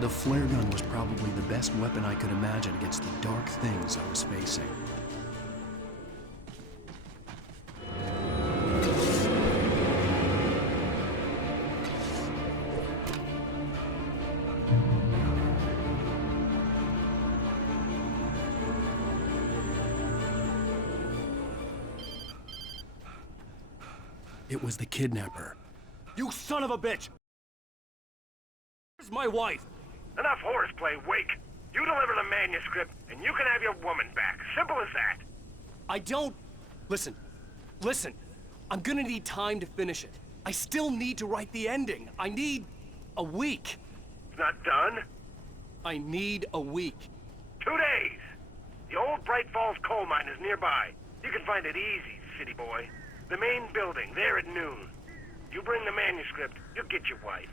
The flare gun was probably the best weapon I could imagine against the dark things I was facing. It was the kidnapper. You son of a bitch! Where's my wife? Enough horseplay, Wake. You deliver the manuscript, and you can have your woman back. Simple as that. I don't... Listen. I'm gonna need time to finish it. I still need to write the ending. I need a week. It's not done? I need a week. 2 days. The old Bright Falls coal mine is nearby. You can find it easy, city boy. The main building, there at noon. You bring the manuscript, you'll get your wife.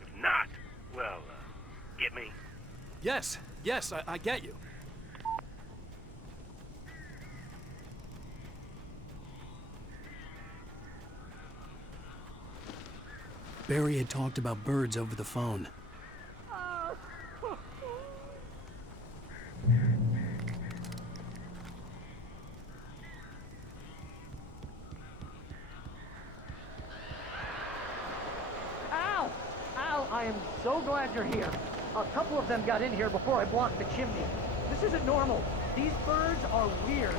If not, well, get me? Yes, I get you. Barry had talked about birds over the phone. Al! Al, I am so glad you're here. A couple of them got in here before I blocked the chimney. This isn't normal. These birds are weird.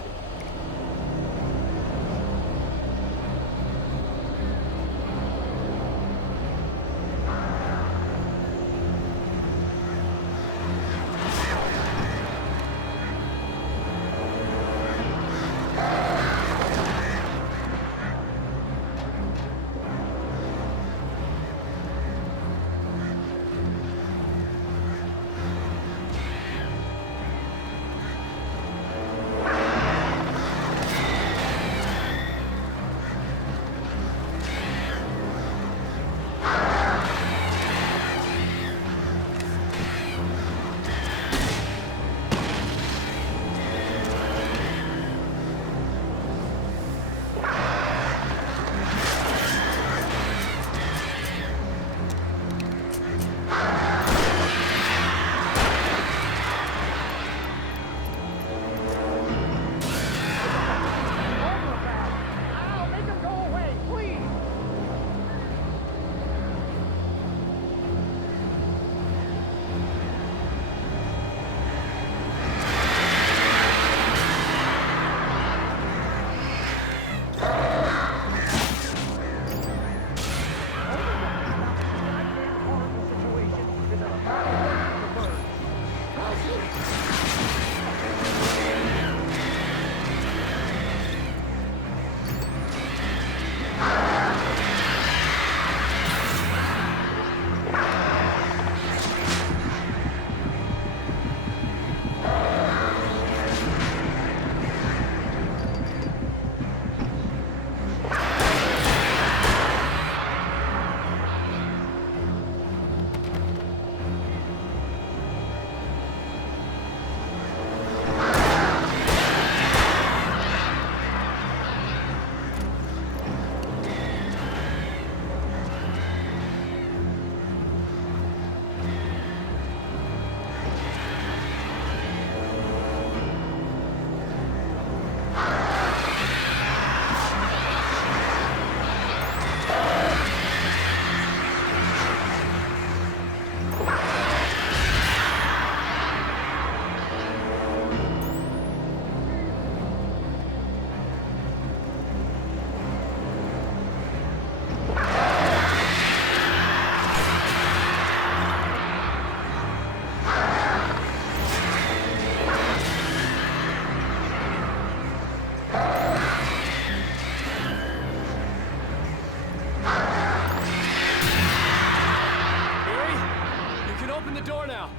Open the door now.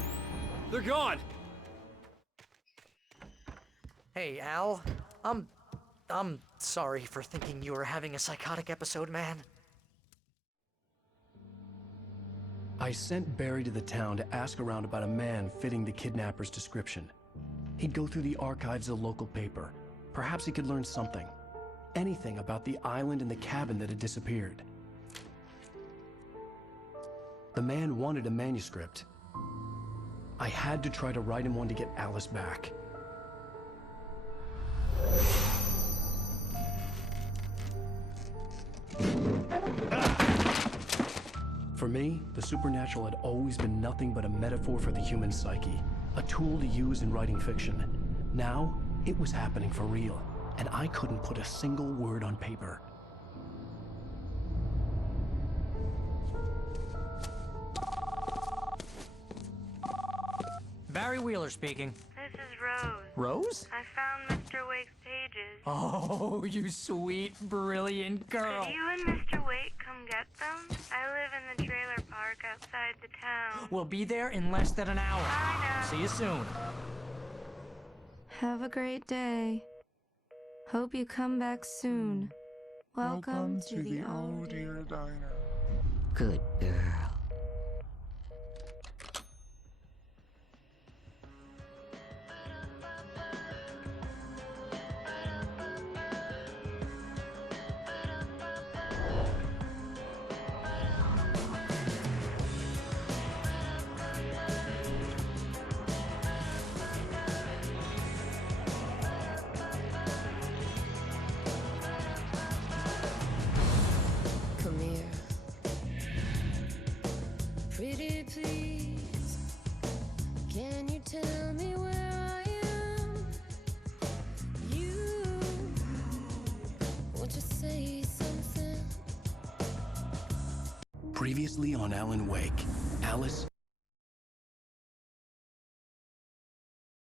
They're gone. Hey, Al. I'm sorry for thinking you were having a psychotic episode, man. I sent Barry to the town to ask around about a man fitting the kidnapper's description. He'd go through the archives of the local paper. Perhaps he could learn something. Anything about the island and the cabin that had disappeared. The man wanted a manuscript. I had to try to write him one to get Alice back. For me, the supernatural had always been nothing but a metaphor for the human psyche, a tool to use in writing fiction. Now, it was happening for real, and I couldn't put a single word on paper. Barry Wheeler speaking. This is Rose. Rose? I found Mr. Wake's pages. Oh, you sweet, brilliant girl. Could you and Mr. Wake come get them? I live in the trailer park outside the town. We'll be there in less than an hour. Bye now. See you soon. Have a great day. Hope you come back soon. Welcome to the Oh Dear Diner. Good girl. Come here. Pretty please, can you tell me where I am? You, won't you say something? Previously on Alan Wake, Alice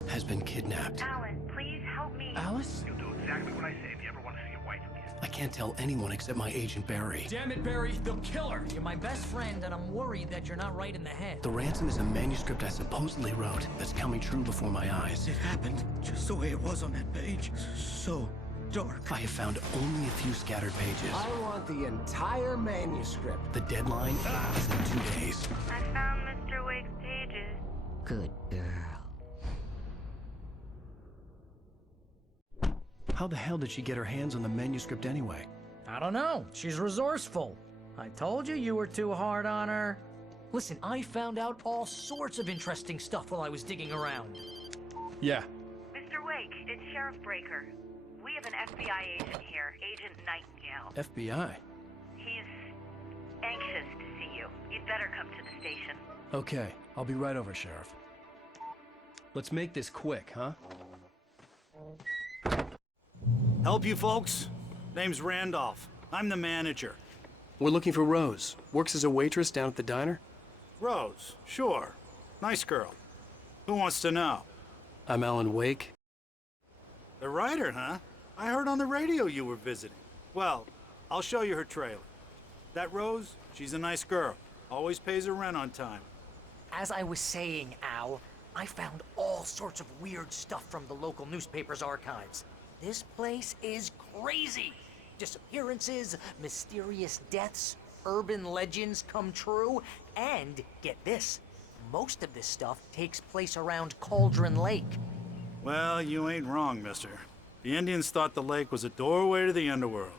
has been kidnapped. Alan, please help me. Alice? You'll do exactly what I say if you ever want to see your wife again. I can't tell anyone except my agent Barry. Damn it, Barry. They'll kill her. You're my best friend, and I'm worried that you're not right in the head. The ransom is a manuscript I supposedly wrote that's coming true before my eyes. It happened just the way it was on that page. So dark. I have found only a few scattered pages. I want the entire manuscript. The deadline is in 2 days. I found Mr. Wake's pages. Good girl. How the hell did she get her hands on the manuscript anyway? I don't know. She's resourceful. I told you you were too hard on her. Listen, I found out all sorts of interesting stuff while I was digging around. Yeah. Mr. Wake, it's Sheriff Breaker. We have an FBI agent here, Agent Nightingale. FBI? He's anxious to see you. You'd better come to the station. Okay, I'll be right over, Sheriff. Let's make this quick, huh? Help you folks? Name's Randolph. I'm the manager. We're looking for Rose. Works as a waitress down at the diner. Rose, sure. Nice girl. Who wants to know? I'm Alan Wake. The writer, huh? I heard on the radio you were visiting. Well, I'll show you her trailer. That Rose, she's a nice girl. Always pays her rent on time. As I was saying, Al, I found all sorts of weird stuff from the local newspaper's archives. This place is crazy. Disappearances, mysterious deaths, urban legends come true, and get this, most of this stuff takes place around Cauldron Lake. Well, you ain't wrong, mister. The Indians thought the lake was a doorway to the underworld.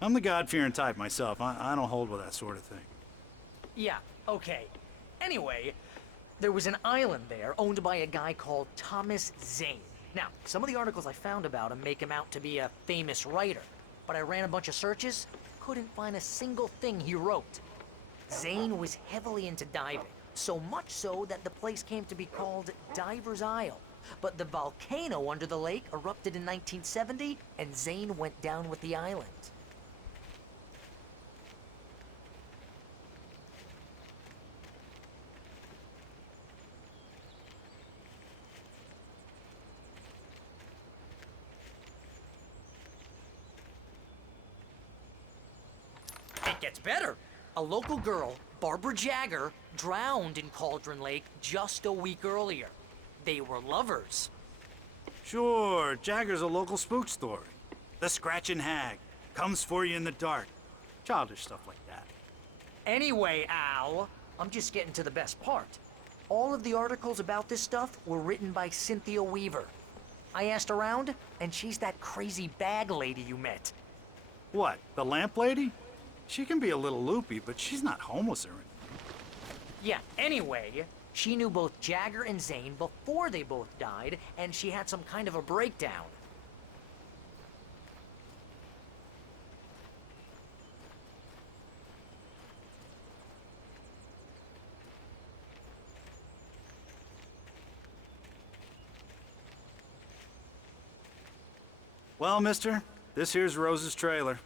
I'm the God-fearing type myself. I don't hold with that sort of thing. Yeah, okay. Anyway, there was an island there owned by a guy called Thomas Zane. Now, some of the articles I found about him make him out to be a famous writer, but I ran a bunch of searches, couldn't find a single thing he wrote. Zane was heavily into diving, so much so that the place came to be called Diver's Isle. But the volcano under the lake erupted in 1970, and Zane went down with the island. It gets better. A local girl, Barbara Jagger drowned in Cauldron Lake just a week earlier. They were lovers. Sure, Jagger's a local spook story. The Scratching Hag comes for you in the dark. Childish stuff like that. Anyway, Al, I'm just getting to the best part. All of the articles about this stuff were written by Cynthia Weaver. I asked around, and she's that crazy bag lady you met. What, the lamp lady? She can be a little loopy, but she's not homeless or anything. Yeah, anyway, she knew both Jagger and Zane before they both died, and she had some kind of a breakdown. Well, mister, this here's Rose's trailer.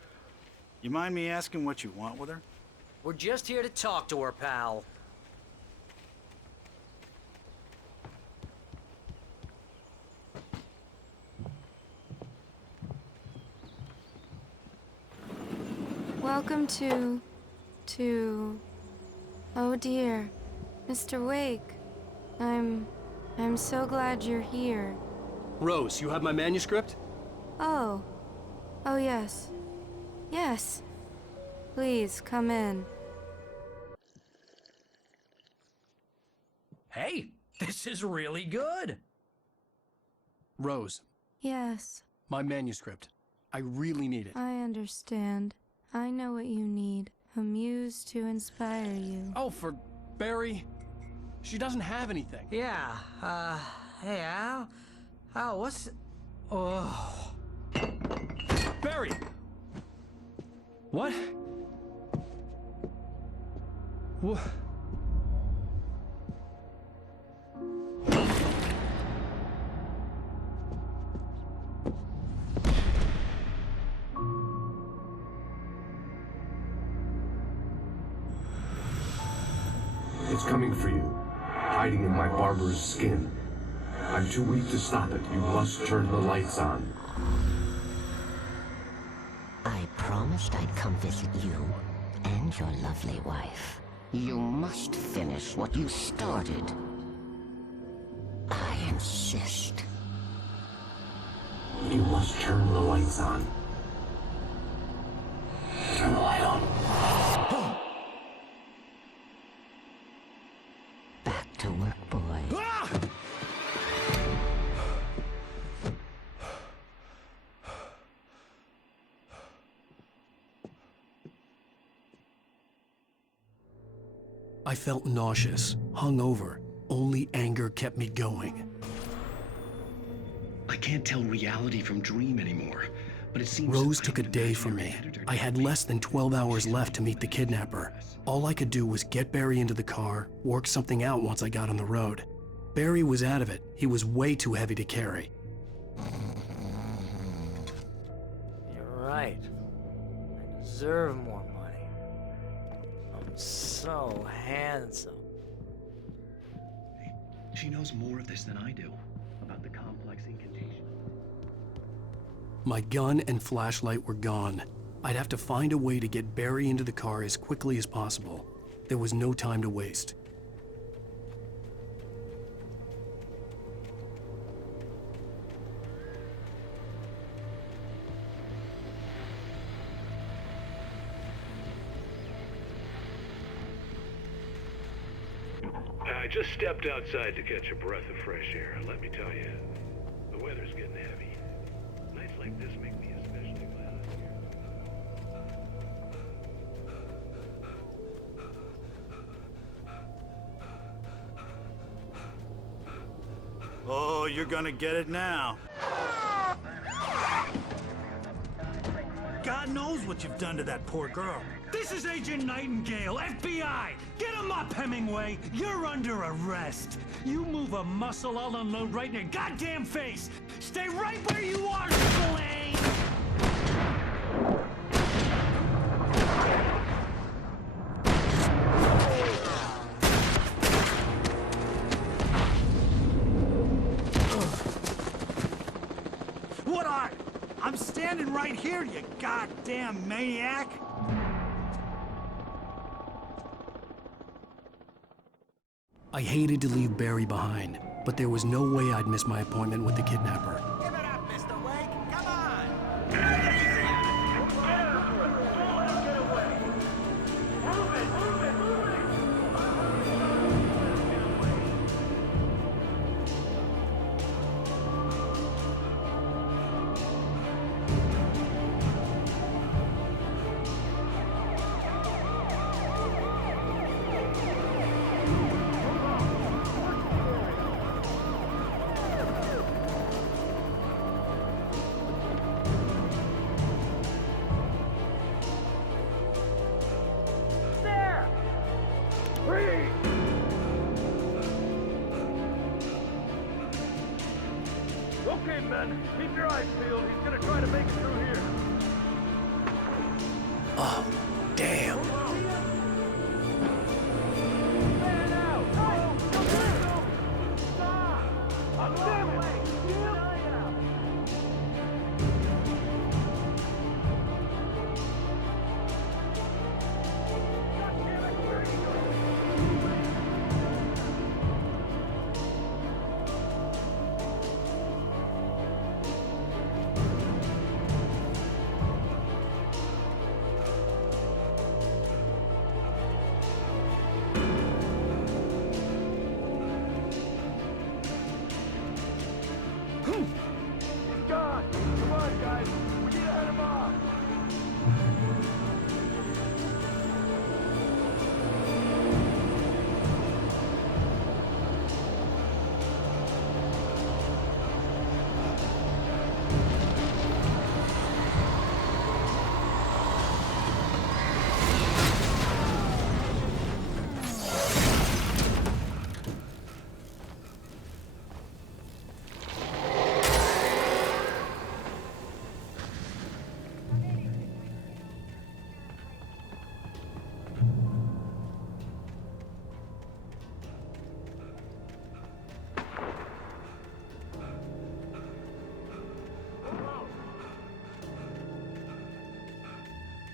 You mind me asking what you want with her? We're just here to talk to her, pal. Welcome to... Oh dear, Mr. Wake. I'm so glad you're here. Rose, you have my manuscript? Oh. Oh, yes. Yes. Please, come in. Hey, this is really good. Rose, Yes, my manuscript. I really need it. I understand. I know what you need. A muse to inspire you. Oh, for Barry? She doesn't have anything. Yeah, hey, Al? Al, what's... Oh... Barry! What? What? It's coming for you, hiding in my barber's skin. I'm too weak to stop it. You must turn the lights on. I promised I'd come visit you and your lovely wife. You must finish what you started. I insist. You must turn the lights on. Turn the light on. Back to work, boy. I felt nauseous, hungover. Only anger kept me going. I can't tell reality from dream anymore, but it seems... Rose took a day from me. I had less than 12 hours left to meet the kidnapper. All I could do was get Barry into the car, work something out once I got on the road. Barry was out of it. He was way too heavy to carry. You're right. I deserve more money. I'm so handsome. She knows more of this than I do, about the complex incantation. My gun and flashlight were gone. I'd have to find a way to get Barry into the car as quickly as possible. There was no time to waste. I just stepped outside to catch a breath of fresh air. Let me tell you, the weather's getting heavy. Nights like this make me especially glad I'm here. Oh, you're gonna get it now. God knows what you've done to that poor girl. This is Agent Nightingale, FBI! Get him up, Hemingway! You're under arrest! You move a muscle, I'll unload right in your goddamn face! Stay right where you are, Spillane! What are? I'm standing right here, you goddamn maniac! I hated to leave Barry behind, but there was no way I'd miss my appointment with the kidnapper. Give it up, Mr. Wake. Come on. Take it easy on him. Get after him. Don't let him get away. Move it, move it, move it. Okay, men, keep your eyes peeled. He's gonna try to make it through here. Oh, damn. Man out! No! Stop! Oh, damn it! He's gone! Come on, guys! We need to head him off!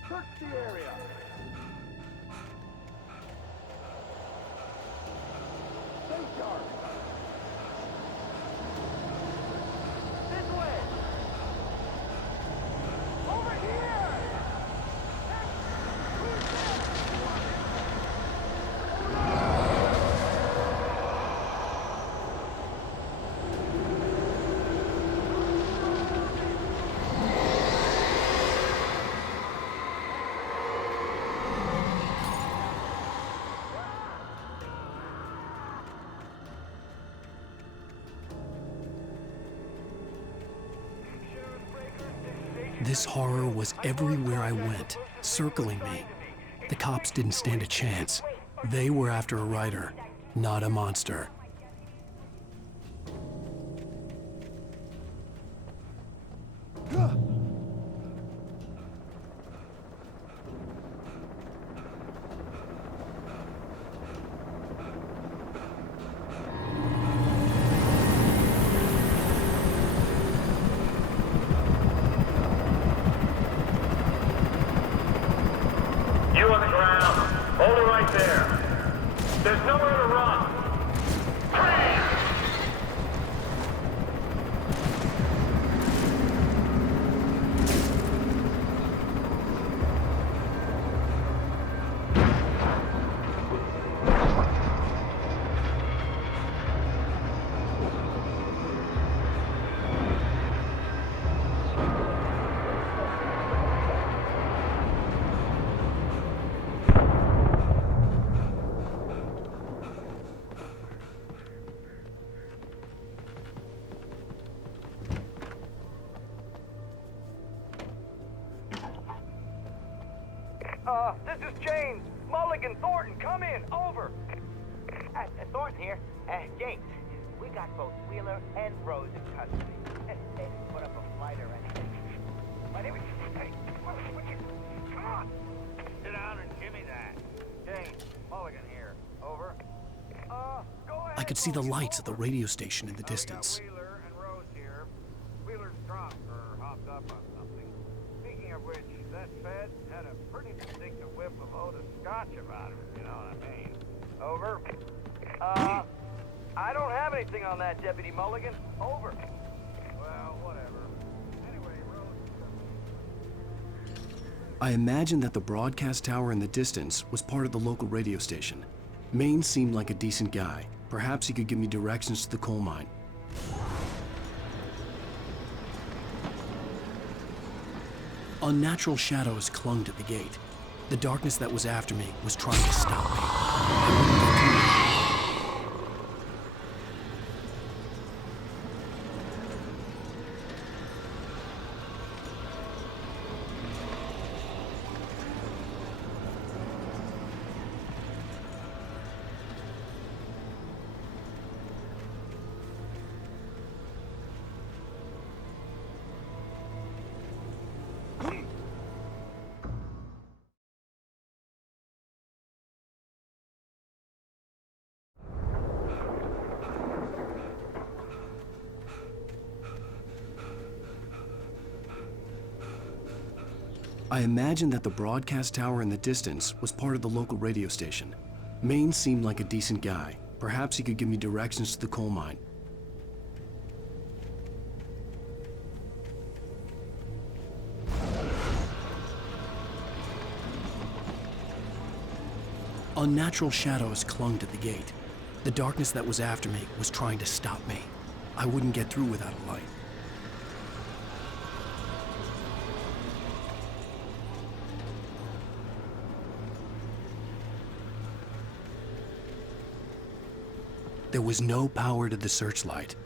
Search the area! Stay sharp! This way! Over here! This horror was everywhere I went, circling me. The cops didn't stand a chance. They were after a writer, not a monster. You on the ground. Hold it right there. There's nowhere to run. This is James. Mulligan, Thornton, come in. Over. Thornton here. James, we got both Wheeler and Rose in custody. They didn't put up a fight or anything. My name is... Hey, come on. Sit down and give me that. James, Mulligan here. Over. Go ahead. I could see the lights at the radio station in the distance. Wheeler and Rose here. Wheeler's drunk or hopped up on something. Speaking of which, that Fed had a pretty distinctive whiff of Otis Scotch about him, you know what I mean. Over. I don't have anything on that, Deputy Mulligan. Over. Well, whatever. Anyway, I imagined that the broadcast tower in the distance was part of the local radio station. Maine seemed like a decent guy. Perhaps he could give me directions to the coal mine. Unnatural shadows clung to the gate. The darkness that was after me was trying to stop me. I wouldn't get through it. I imagined that the broadcast tower in the distance was part of the local radio station. Maine seemed like a decent guy. Perhaps he could give me directions to the coal mine. Unnatural shadows clung to the gate. The darkness that was after me was trying to stop me. I wouldn't get through without a light. There was no power to the searchlight.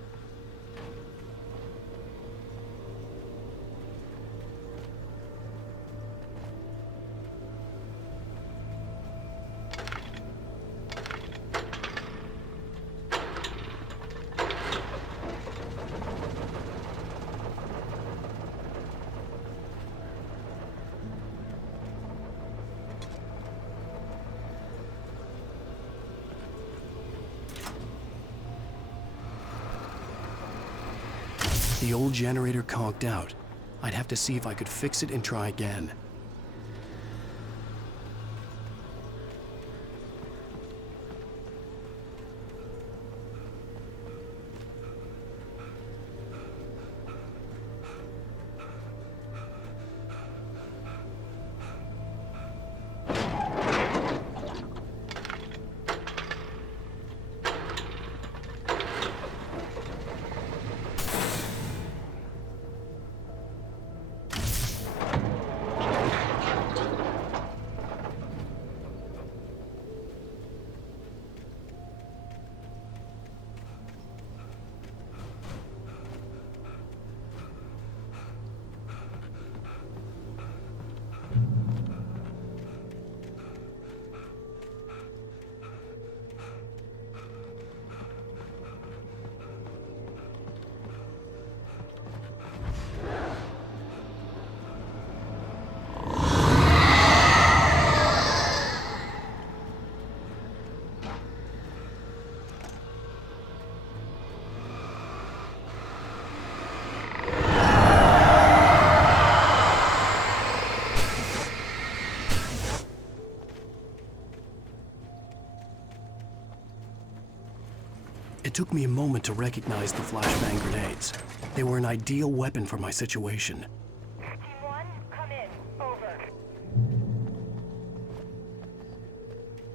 The old generator conked out. I'd have to see if I could fix it and try again. It took me a moment to recognize the flashbang grenades. They were an ideal weapon for my situation. Team 1, come in. Over.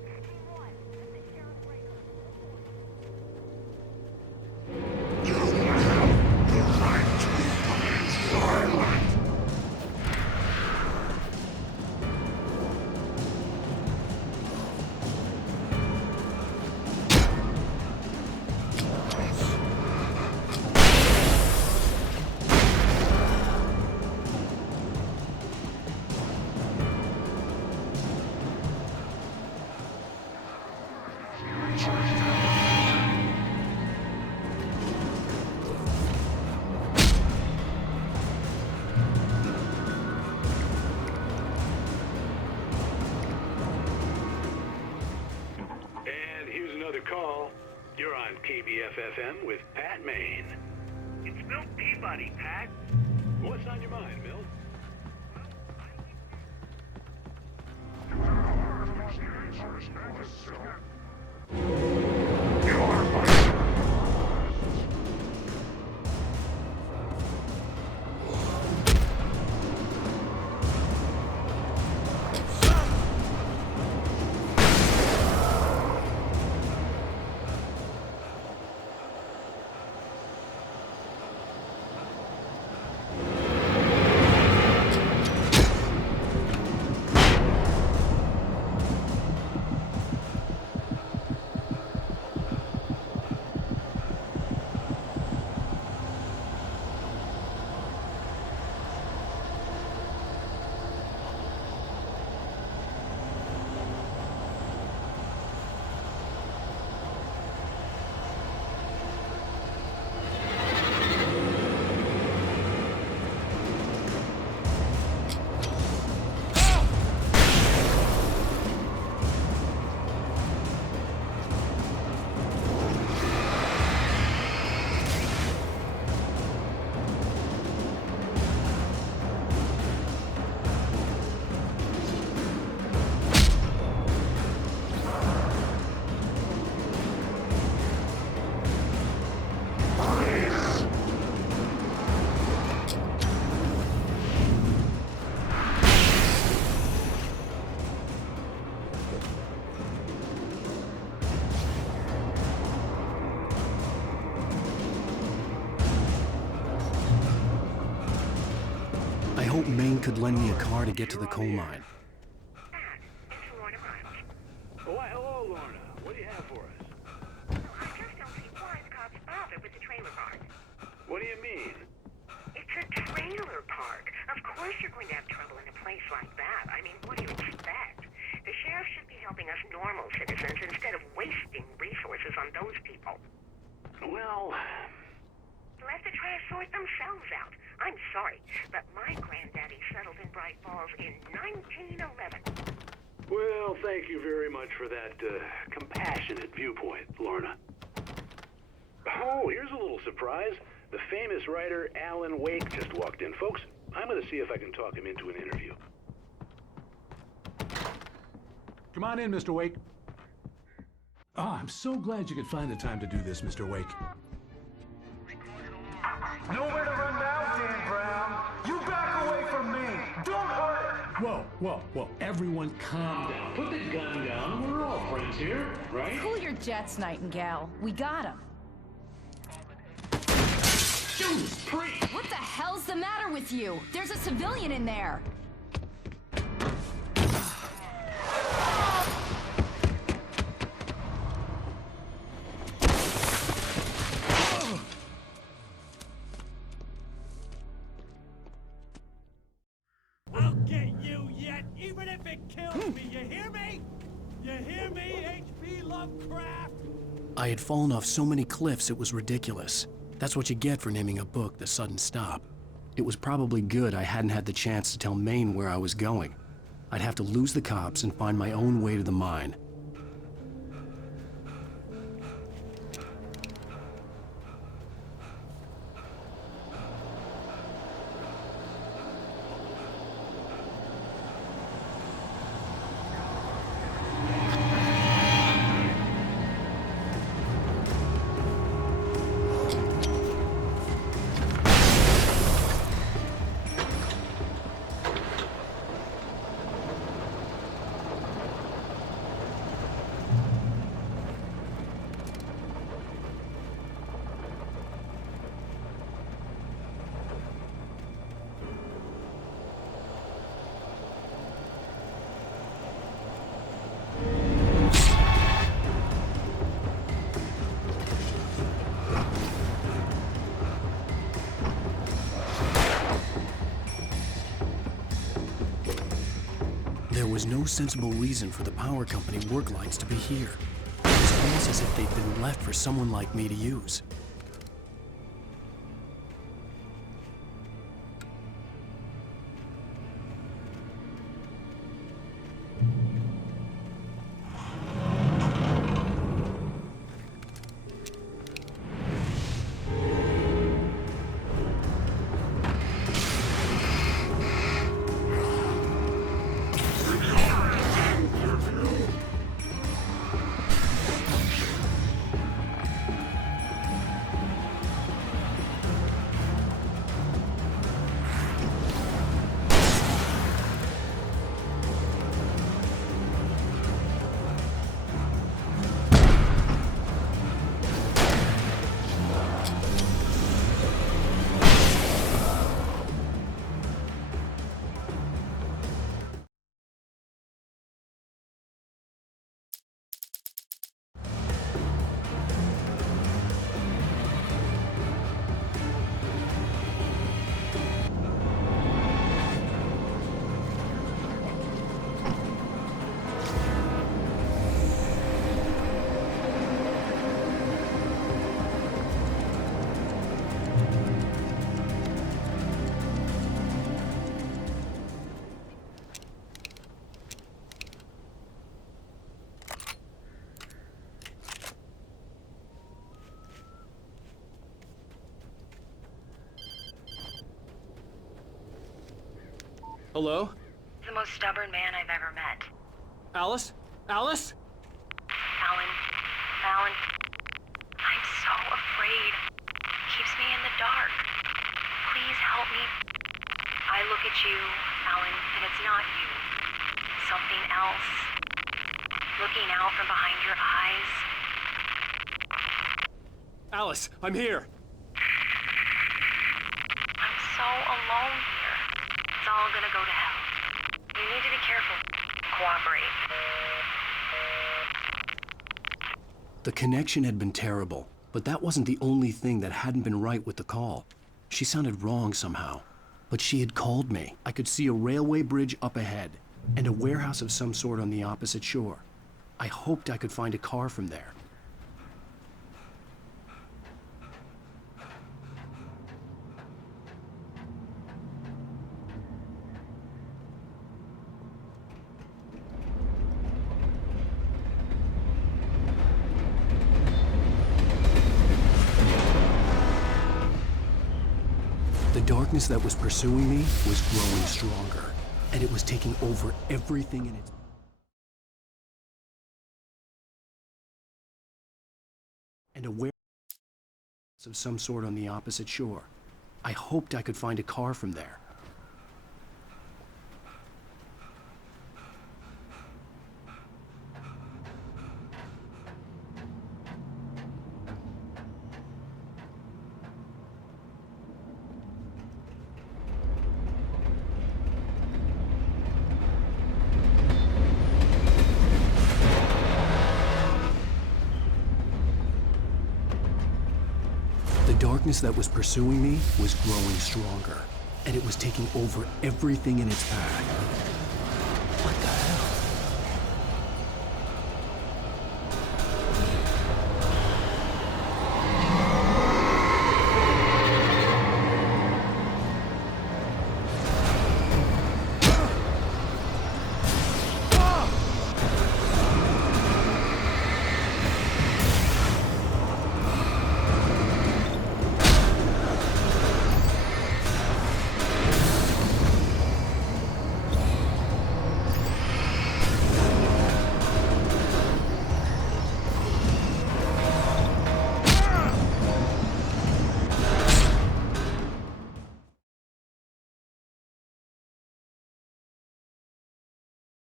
Team 1, this is Sheriff Breaker. Call. You're on KBF-FM with Pat Maine. It's Milt Peabody, Pat. What's on your mind, Milt? Well, hope Maine could lend me a car to get to the coal mine. Why, hello, Lorna. What do you have for us? I just don't see why the cops bother with the trailer park. What do you mean? It's a trailer park. Of course you're going to have trouble in a place like that. I mean, what do you expect? The sheriff should be helping us normal citizens instead of wasting resources on those people. Well... Let the trash sort themselves out. I'm sorry, but my granddaddy settled in Bright Falls in 1911. Well, thank you very much for that compassionate viewpoint, Lorna. Oh, here's a little surprise. The famous writer Alan Wake just walked in. Folks, I'm going to see if I can talk him into an interview. Come on in, Mr. Wake. Oh, I'm so glad you could find the time to do this, Mr. Wake. Nowhere to run now, Dan Brown. You back away from me. Don't hurt. Whoa, whoa, whoa. Everyone calm down. Put the gun down. We're all friends here, right? Cool your jets, Nightingale. We got him. Judas Priest! What the hell's the matter with you? There's a civilian in there. I'll get you yet, even if it kills me. You hear me? You hear me, H.P. Lovecraft? I had fallen off so many cliffs it was ridiculous. That's what you get for naming a book The Sudden Stop. It was probably good I hadn't had the chance to tell Maine where I was going. I'd have to lose the cops and find my own way to the mine. There was no sensible reason for the power company work lights to be here. It was almost as if they'd been left for someone like me to use. Hello? The most stubborn man I've ever met. Alice? Alice? Alan, I'm so afraid. Keeps me in the dark. Please help me. I look at you, Alan, and it's not you. Something else. Looking out from behind your eyes. Alice, I'm here. I'm so alone here. all gonna go to hell. You need to be careful. Cooperate. The connection had been terrible, but that wasn't the only thing that hadn't been right with the call. She sounded wrong somehow, but she had called me. I could see a railway bridge up ahead and a warehouse of some sort on the opposite shore. I hoped I could find a car from there. The darkness that was pursuing me was growing stronger, and it was taking over everything in its... and a warehouse of some sort on the opposite shore. I hoped I could find a car from there. The darkness that was pursuing me was growing stronger, and it was taking over everything in its path. What the hell?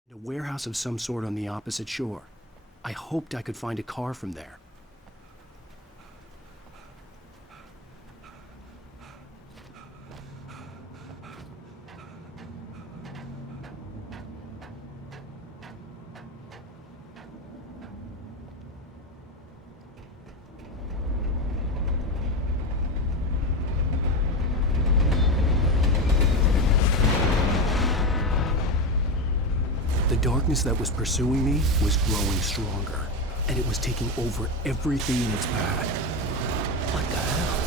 A warehouse of some sort on the opposite shore. I hoped I could find a car from there. The darkness that was pursuing me was growing stronger, and it was taking over everything in its path. What the hell?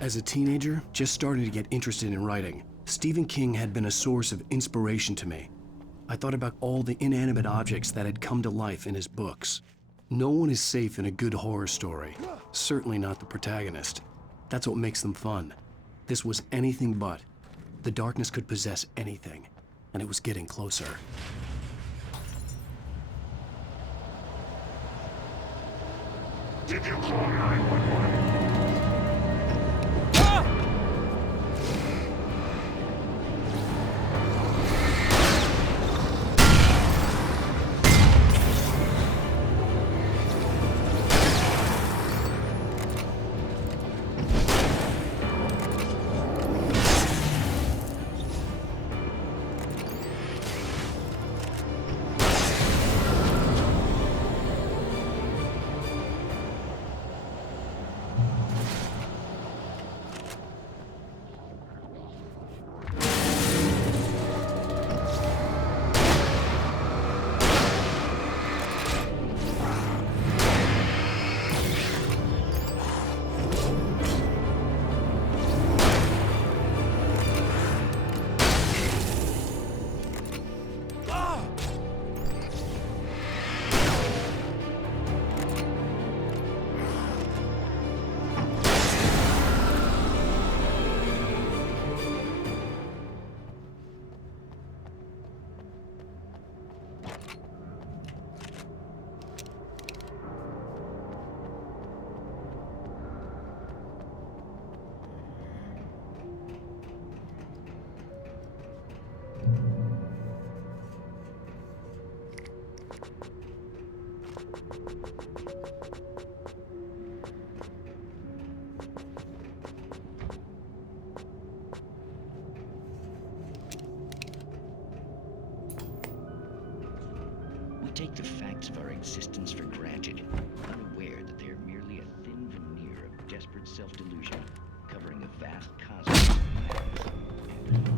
As a teenager, just starting to get interested in writing, Stephen King had been a source of inspiration to me. I thought about all the inanimate objects that had come to life in his books. No one is safe in a good horror story, certainly not the protagonist. That's what makes them fun. This was anything but. The darkness could possess anything, and it was getting closer. Did you call 911? take the facts of our existence for granted, unaware that they are merely a thin veneer of desperate self-delusion, covering a vast cosmos of madness.